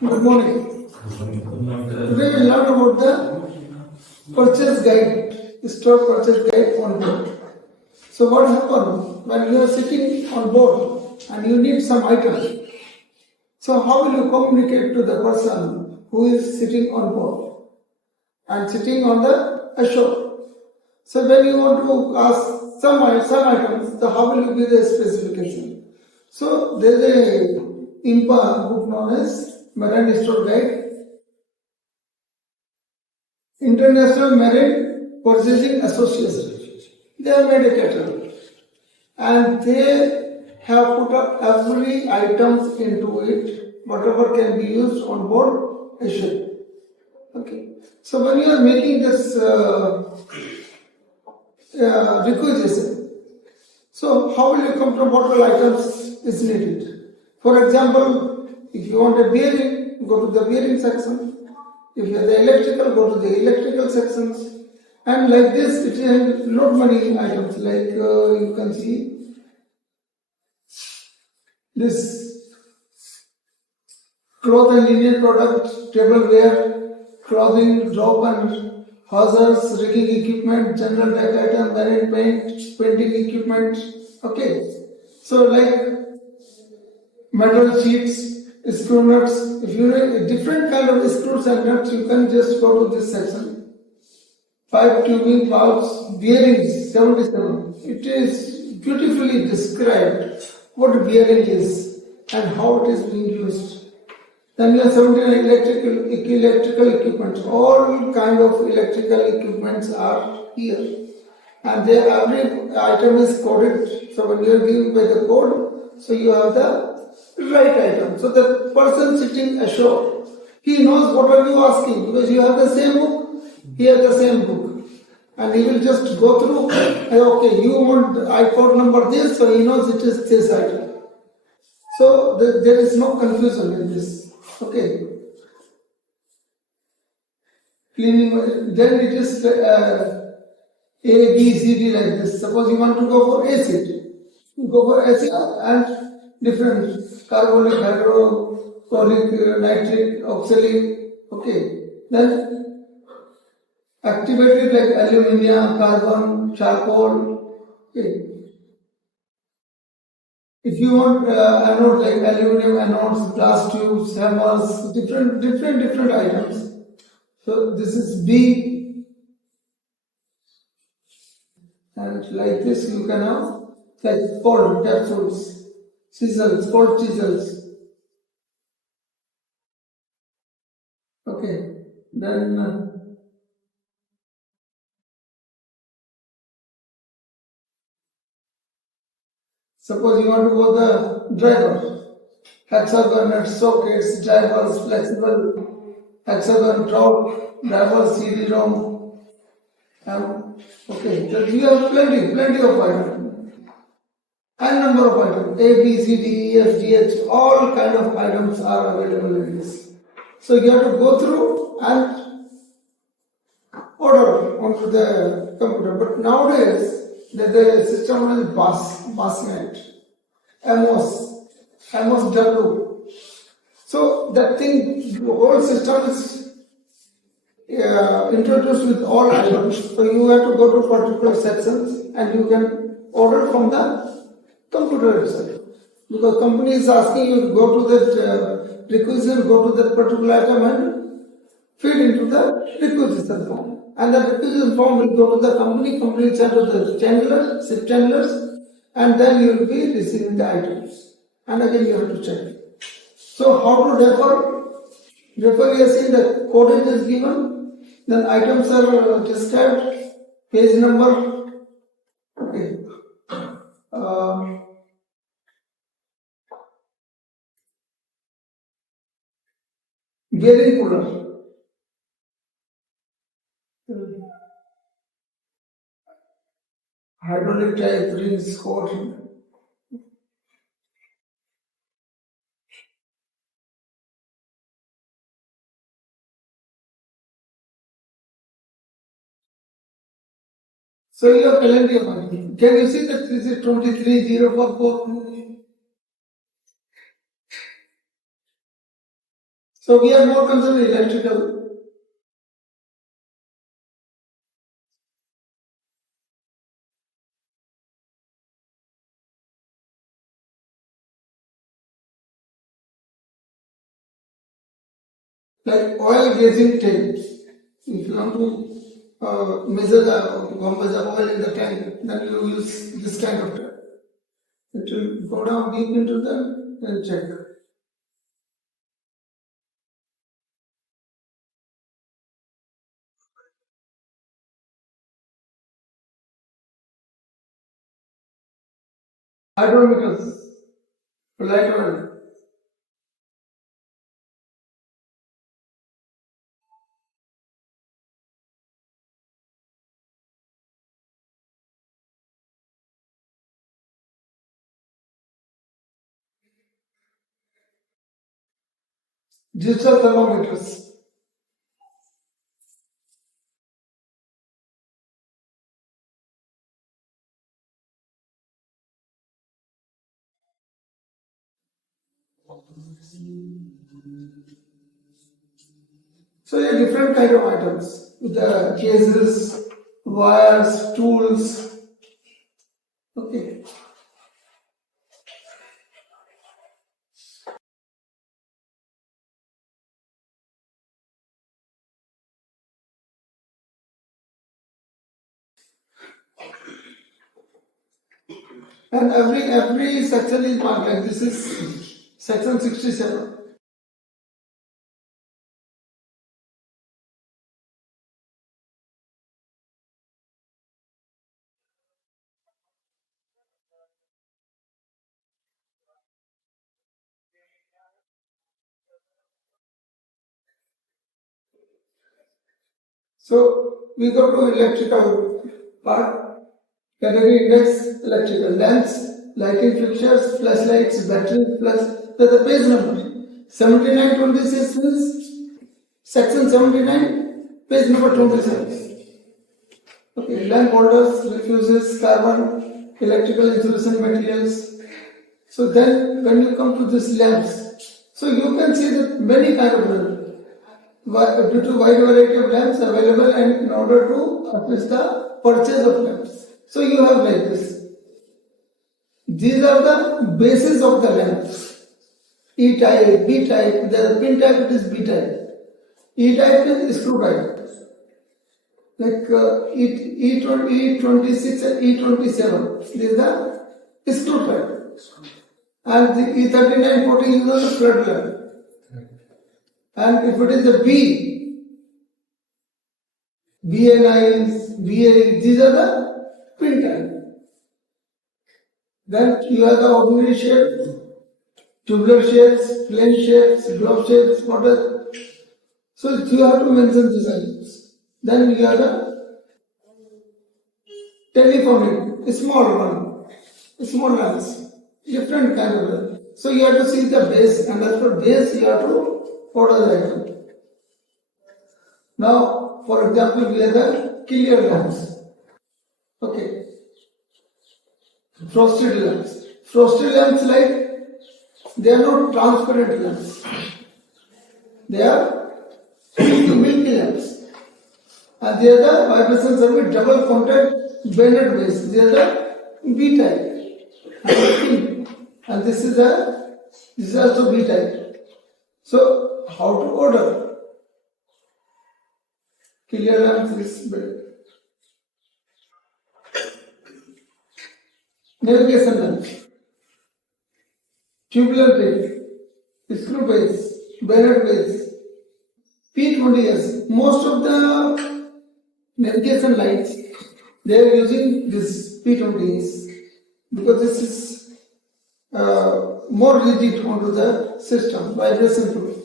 Good morning. Today we learn about the purchase guide, store purchase guide on board. So what happens when you are sitting on board and you need some item? So how will you communicate to the person who is sitting on board and sitting on the shore? So when you want to ask some items, so how will you give the specification? So there is a IMPA book known as Marine Store Guide, International Marine Purchasing Association. They have made a catalog and they have put up every items into it, whatever can be used on board a ship. Okay. So when you are making this requisition, so how will you come to what all items is needed? For example, if you want a bearing, go to the bearing section. If you have the electrical, go to the electrical sections. And like this, it has not many items. Like you can see this cloth and linen product, tableware, clothing, rope and hawsers, rigging equipment, general deck item, marine paint, painting equipment. Okay. So like metal sheets, screw nuts. If you need a different kind of screws and nuts, you can just go to this section. Pipe tubing, valves, bearings, 77. It is beautifully described what bearing is and how it is being used. Then you have 79 electrical equipment. All kind of electrical equipments are here. And every item is coded. So when you are given by the code, so you have the right item. So the person sitting ashore, he knows what are you asking because you have the same book, he has the same book. And he will just go through, okay, you want iPod number this, so he knows it is this item. So there is no confusion in this. Okay. Cleaning, then it is A, B, C, D like this. Suppose you want to go for acid. You go for acid and different carbonic, hydrochloric, nitric, oxalic. Okay. Then activated like aluminium, carbon, charcoal. Okay. If you want anodes like aluminium anodes, glass tubes, hammers, different items. So this is B, and like this you can have like cold capsules, chisels, cold chisels. Okay, then suppose you want to go the driver, hexagon sockets, drivers, flexible hexagon drop, driver CD-ROM. Okay, so we have plenty of items. And number of items, A, B, C, D, E, F, G, H, all kind of items are available in this. So you have to go through and order onto the computer. But nowadays, the system is BASNet, Amos W. So that thing, the whole system is introduced with all items. So you have to go to particular sections and you can order from the computer itself. Because company is asking you to go to that requisition, go to that particular item and feed into the requisition form. And the requisition form will go to the company will send to the chandler, ship chandlers, and then you will be receiving the items. And again you have to check. So how to refer? Refer, you see the codage is given, then items are described, page number. Okay. Bearing cooler. Hydraulic type rings core. So your calendar, can you see that this is 23044? So we are more concerned with electrical. Like oil gazing tapes. If you want to measure how much of oil in the tank, then you use this kind of tape. It will go down deep into them and check. Hydrometers, light oil. Digital thermometers. So there are different kind of items with the cases, wires, tools. Okay. And every section is marked like this is section 67. So we go to electrical part. Category index, electrical lamps, lighting fixtures, flashlights, battery, flash. The page number 7926 is section 79, page number 27. Okay, lamp holders, refuses, carbon, electrical insulation materials. So then when you come to this lamps, so you can see that many kind of lamps, due to wide variety of lamps available and in order to assist the purchase of lamps. So you have like this. These are the bases of the lamps. E type, B type, the pin type it is B type. E type is screw type. Like E26 and E27. This is the screw type. And the E3940 is the flood lamp. And if it is a B, BA9, BA, these are the pin type. Then you have the ordinary shape, tubular shapes, plain shapes, globe shapes, water. So you have to mention these items. Then you have the telephonic, a small one, a small lens, different kind of lens. So you have to see the base, and as for base you have to order the item. Now, for example, we have the clear lamps. Okay. Frosted lamps. Frosted lamps like they are not transparent lamps. They are milky lamps. And they are the vibrations are with double contact banded base. They are the B type. And this is also B type. So how to order? Clear lamps is better. Navigation lamps. Tubular base, screw base, barrel base, P20s. Most of the navigation lights they are using this P20s because this is more rigid onto the system, vibration proof.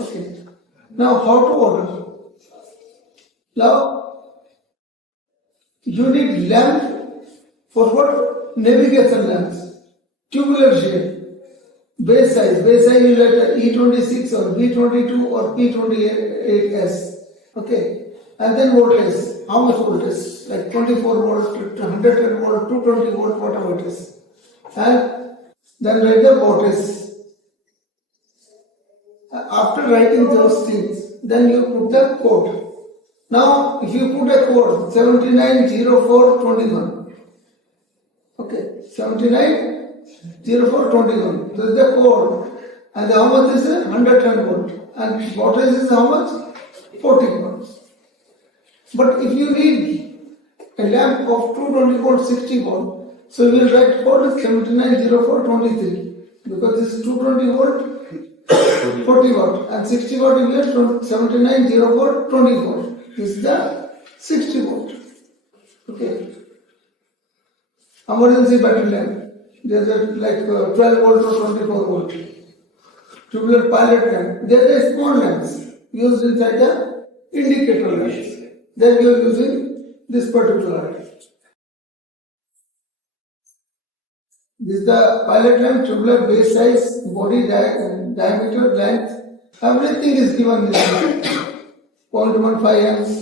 Okay. Now how to order? Now you need lamp for what? Navigation lamps. Tubular shape. Base size you let E26 or B22 or P28S. Okay. And then voltage. How much voltage? Like 24 volt, 110 volt, 220 volt, whatever it is. And then write the voltage. After writing those things, then you put the code. Now, if you put a code 790421, okay, 790421, this is the code, and how much is it? 110 volt, and voltage is how much? 40 volts. But if you need a lamp of 220 volt, 60 volt, so we will write code 790423, because this 220 volt, 40 watt, and 60 watt you get from 790424. This is the 60 volt. Okay. Emergency battery lamp. There's like 12 volt or 24 volt. Tubular pilot lamp. There are small lamps used inside the indicator lamps. Then you are using this particular lamp. This is the pilot lamp, tubular base size, body diameter, length. Everything is given this lamp. 0.15 amps,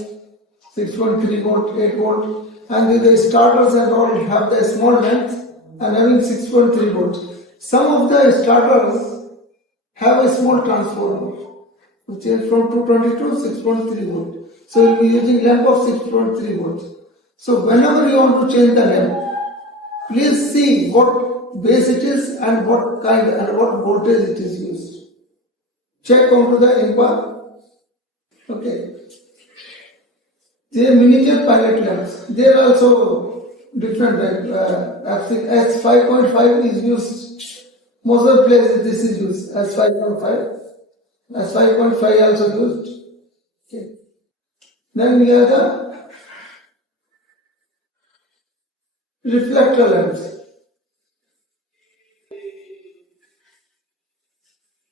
6.3 volt, 8 volt, and the starters and all have the small length and having 6.3 volts. Some of the starters have a small transformer, which is from 220 to 6.3 volt. So you will be using lamp of 6.3 volts. So whenever you want to change the lamp, please see what base it is and what kind and what voltage it is used. Check onto the IMPA. Okay. They are miniature pilot lamps. They are also different. S5.5 is used. Most of the places this is used. S5.5. S5.5 also used. Okay. Then we have the reflector lamps.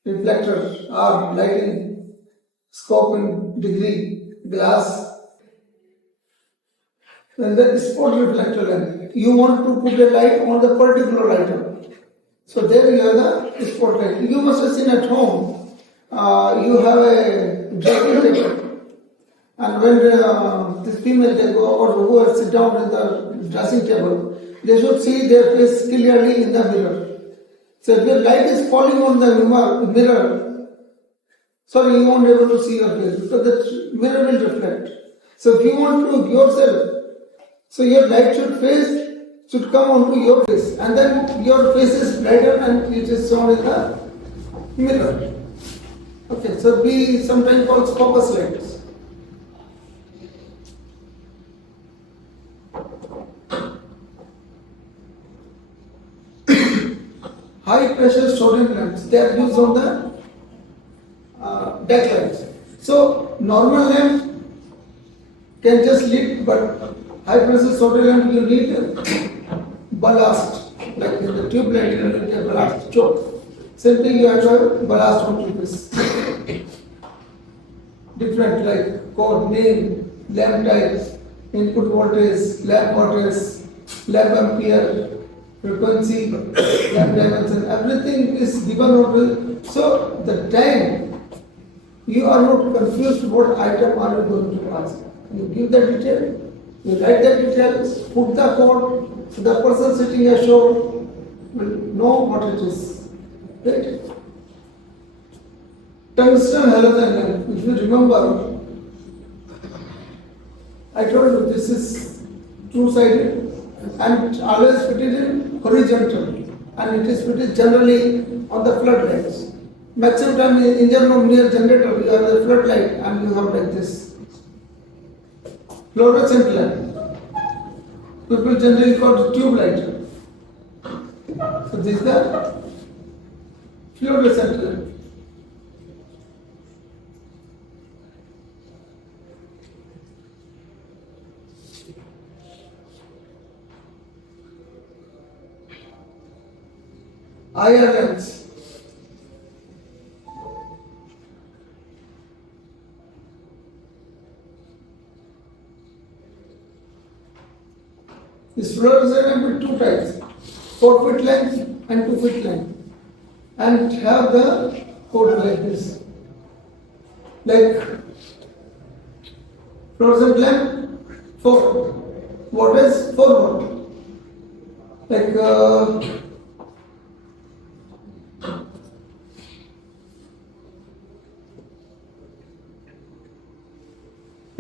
Reflectors are lighting, scope in degree, glass. Then the spot reflector lamp. You want to put a light on the particular item. So there you have the spotlight. You must have seen at home. You have a dressing table. And when this female they go or whoever sit down in the dressing table, they should see their face clearly in the mirror. So if your light is falling on the mirror, sorry, you won't be able to see your face because the mirror will reflect. So if you want to look yourself, so your light should come onto your face, and then your face is brighter and it is shown in the mirror. Okay, so we sometimes call focus lights. High pressure sodium lamps, they are used on the deck lights. So normal lamp can just lit, but high pressure sodium lamp you need ballast, like in the tube light you need a ballast choke. Same thing you have to have ballast onto this. Different like code, name, lamp types, input voltage, lamp ampere, frequency, lamp dimension, everything is given over. So the time you are not confused what item are you going to ask. You give the detail, you write the details, put the code, so the person sitting ashore will know what it is. Right? Tungsten halogen lamp, if you remember, I told you this is two-sided and always fitted in horizontal, and it is fitted generally on the floodlights. Maximum time in engine room near generator you have the floodlight and you have like this. Fluorescent lamp. People generally call it tube light. So this is the fluorescent lamp. IR lamps. This fluorescent lamp with two types, 4 foot length and 2 foot length, and have the code like this. Like fluorescent lamp 4, what is 4 watt? Like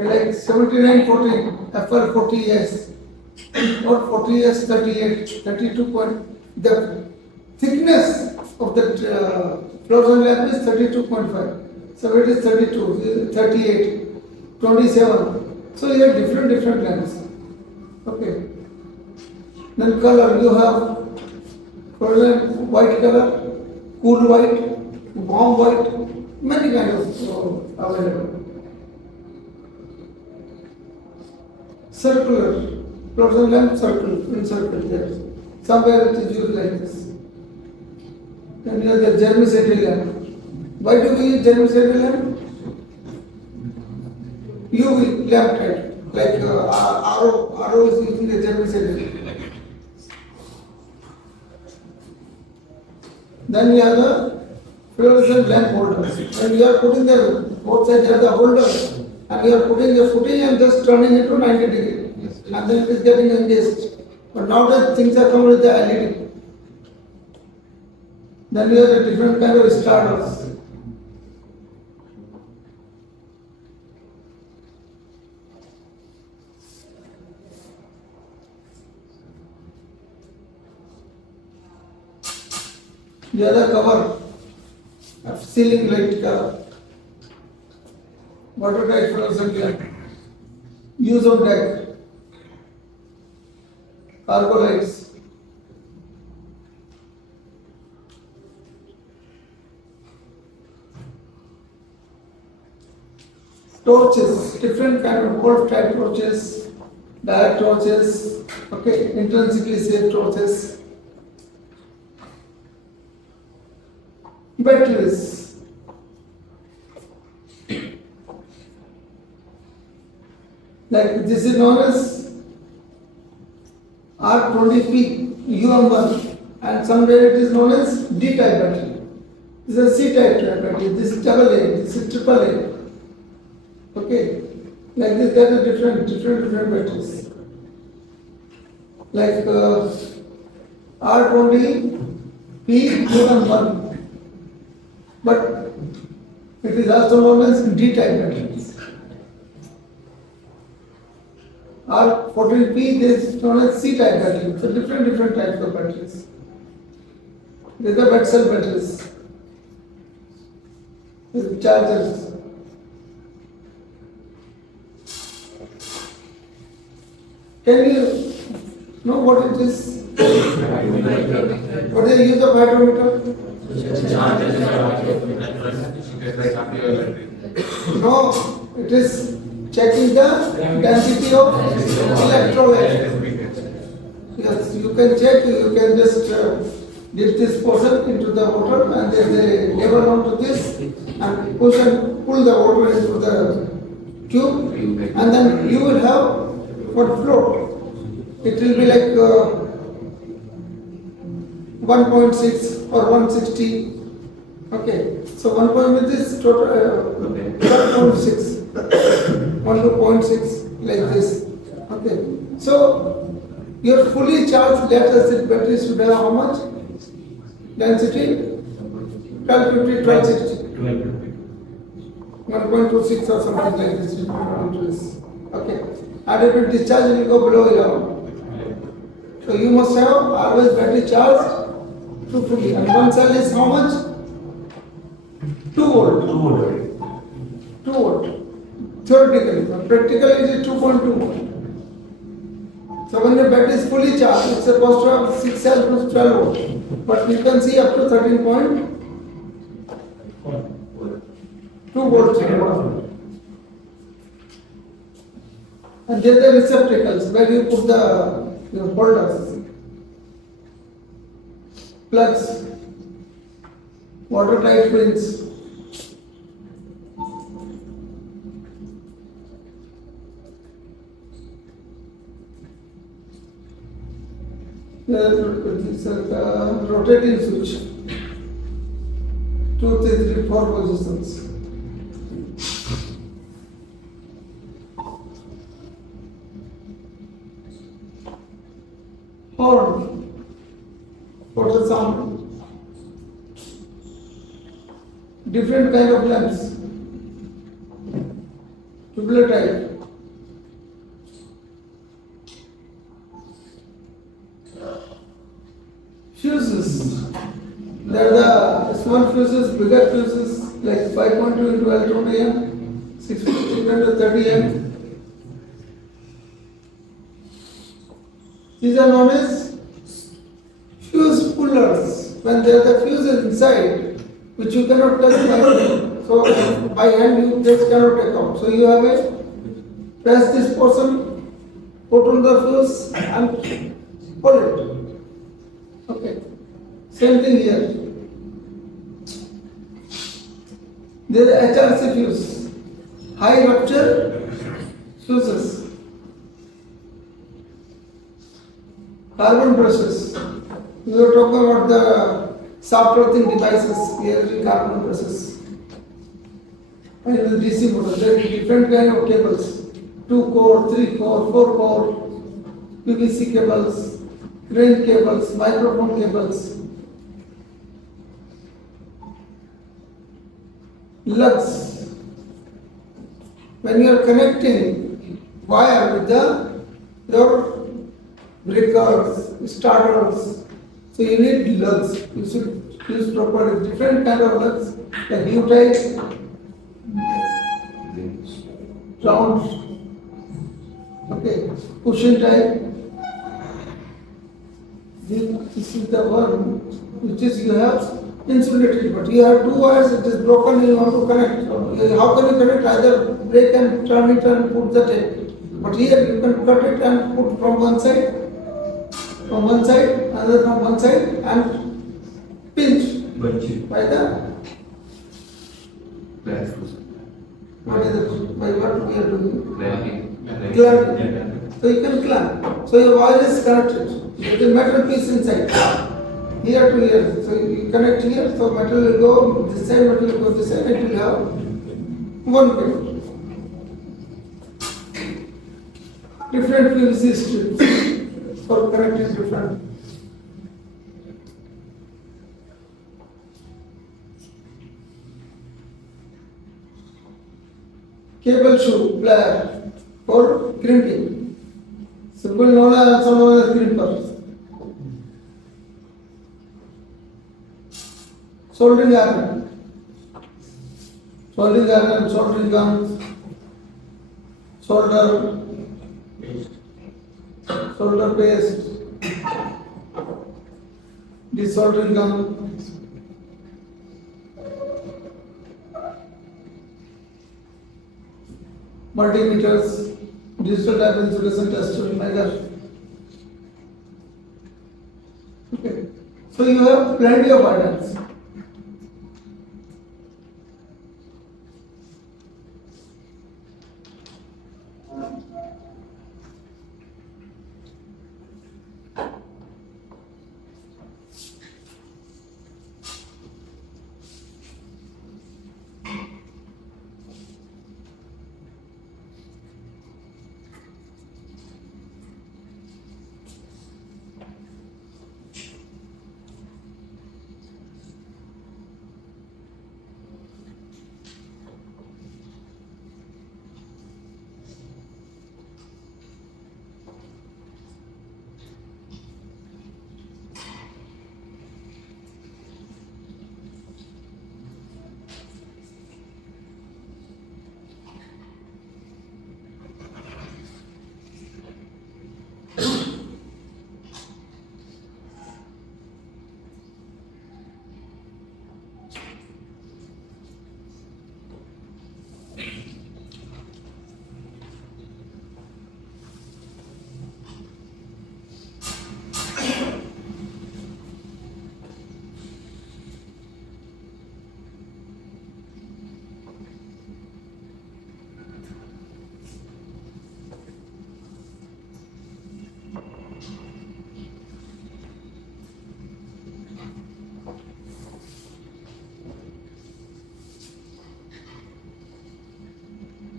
like 7940, FL 40S, or 40S 38, 32 point. The thickness of that fluorescent lamp is 32.5. So it is 32, 38, 27. So you have different lamps. Okay. Then color, you have fluorescent white color, cool white, warm white, many kinds of available. Circular, fluorescent lamp circle, in circle, yes. Somewhere it is used like this. Then you have the germicidal lamp. Why do we use germicidal lamp? UV lamp type, like RO is using the germicidal. Then you have the fluorescent lamp holders. When you are putting the both sides, you have the holder, and you are putting the footing and just turning it to 90 degrees, and then it is getting engaged. But now that things are coming with the LED. Then you have a different kind of starters. The other cover, of ceiling light cover, watertight fluorescent lamp, use on deck, cargo lights, torches, different kind of wolf type torches, direct torches, okay, intrinsically safe torches. Batteries. Like this is known as R20P UM1, and somewhere it is known as D type battery. This is a C type battery. This is AA. This is AAA. Okay, like this there are different batteries. Like R20P UM1. But it is also known as D-type batteries. R14P is known as C-type batteries. So different types of batteries. These are bed cell batteries. With chargers. Can you know what it is? What is the use of hydrometer? No, it is checking the density of electrolyte. Yes, you can check, you can just dip this portion into the water, and there is a lever onto this, and push and pull the water into the tube, and then you will have what float. It will be like 1.6 or 160. Okay, so 1 point with this total 1.6, 1 to 0.6 like this. Okay, so your fully charged lead acid battery should have how much density? 1250, 1260, 1.26 or something like this. Okay, and if it discharge, it will go below 11. So you must have always battery charged to fully. And one cell is how much? 2 volt. 2 volt. Theoretically, but practically it is 2.2 volt. So when the battery is fully charged, it's supposed to have 6 cells plus 12 volt. But you can see up to 13.2 volts. And then the receptacles where you put the holders, plugs, watertight pins. This is a rotating switch. 2, 3, 4 positions. Horn for the sound. Different kind of lamps. Tubular type. Fuses. There are the small fuses, bigger fuses like 5.2 into electronium, 6.8 into 30M. These are known as fuse pullers. When there are the fuses inside, which you cannot touch by hand. So by hand you just cannot take out. So you have a press this portion, put on the fuse and pull it. Okay. Same thing here. There is HRC fuse, high rupture fuses, carbon brushes. We were talking about the soft earthing devices using carbon brushes. And in the DC motor, there are different kind of cables: 2-core, 3-core, 4-core, PVC cables, crane cables, microphone cables. Lugs. When you are connecting wire with your breakers, starters, so you need lugs. You should use properly different kind of lugs, like U-type, round, okay, cushion type. This is the one which is you have insulated, but you have two wires, it is broken, you want to connect. So how can you connect? Either break and turn it and put the tape. But here you can cut it and put from one side, another from one side, and pinch by the what is it? By what we are doing? Clamping. So you can clamp. So your wire is connected. There is a metal piece inside. Here to here. So you connect here, so metal will go this side, metal will go this side, it will have one pin. Different PVC strips for connecting different. Cable shoe, black, for crimping. Simple known as also known as crimpers. Soldering iron, soldering guns, solder paste, desoldering gun, multimeters, digital type insulation tester, measure. Okay, so you have plenty of items.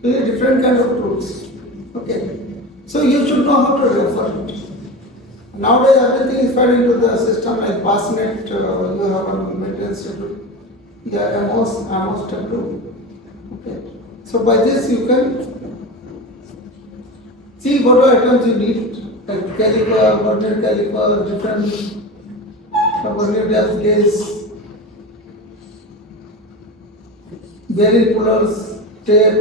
There are different kinds of tools. Okay. So you should know how to refer it. Nowadays everything is fed into the system like bassinet, you have a maintenance schedule. Yeah, almost schedule. Okay. So by this you can see what items you need like caliper, vernier caliper, different vernier depth gauge, bearing pullers, tape,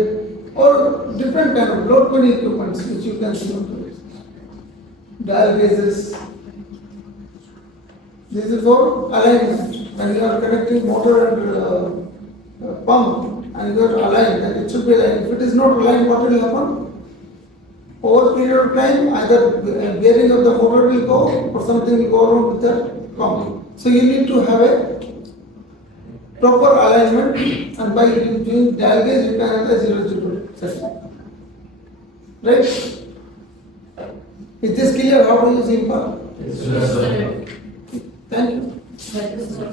or different kind of load pulling equipments which you can see on the way. Dial gauges. This is for alignment. When you are connecting motor and pump and you are aligned, then it should be aligned. If it is not aligned, what will happen? Over a period of time, either bearing of the motor will go or something will go wrong with the pump. So you need to have a proper alignment, and by doing dial gauge you can analyze zero setting. Right? Is this clear how to use impulse? Yes, sir. Thank you. Thank you, sir.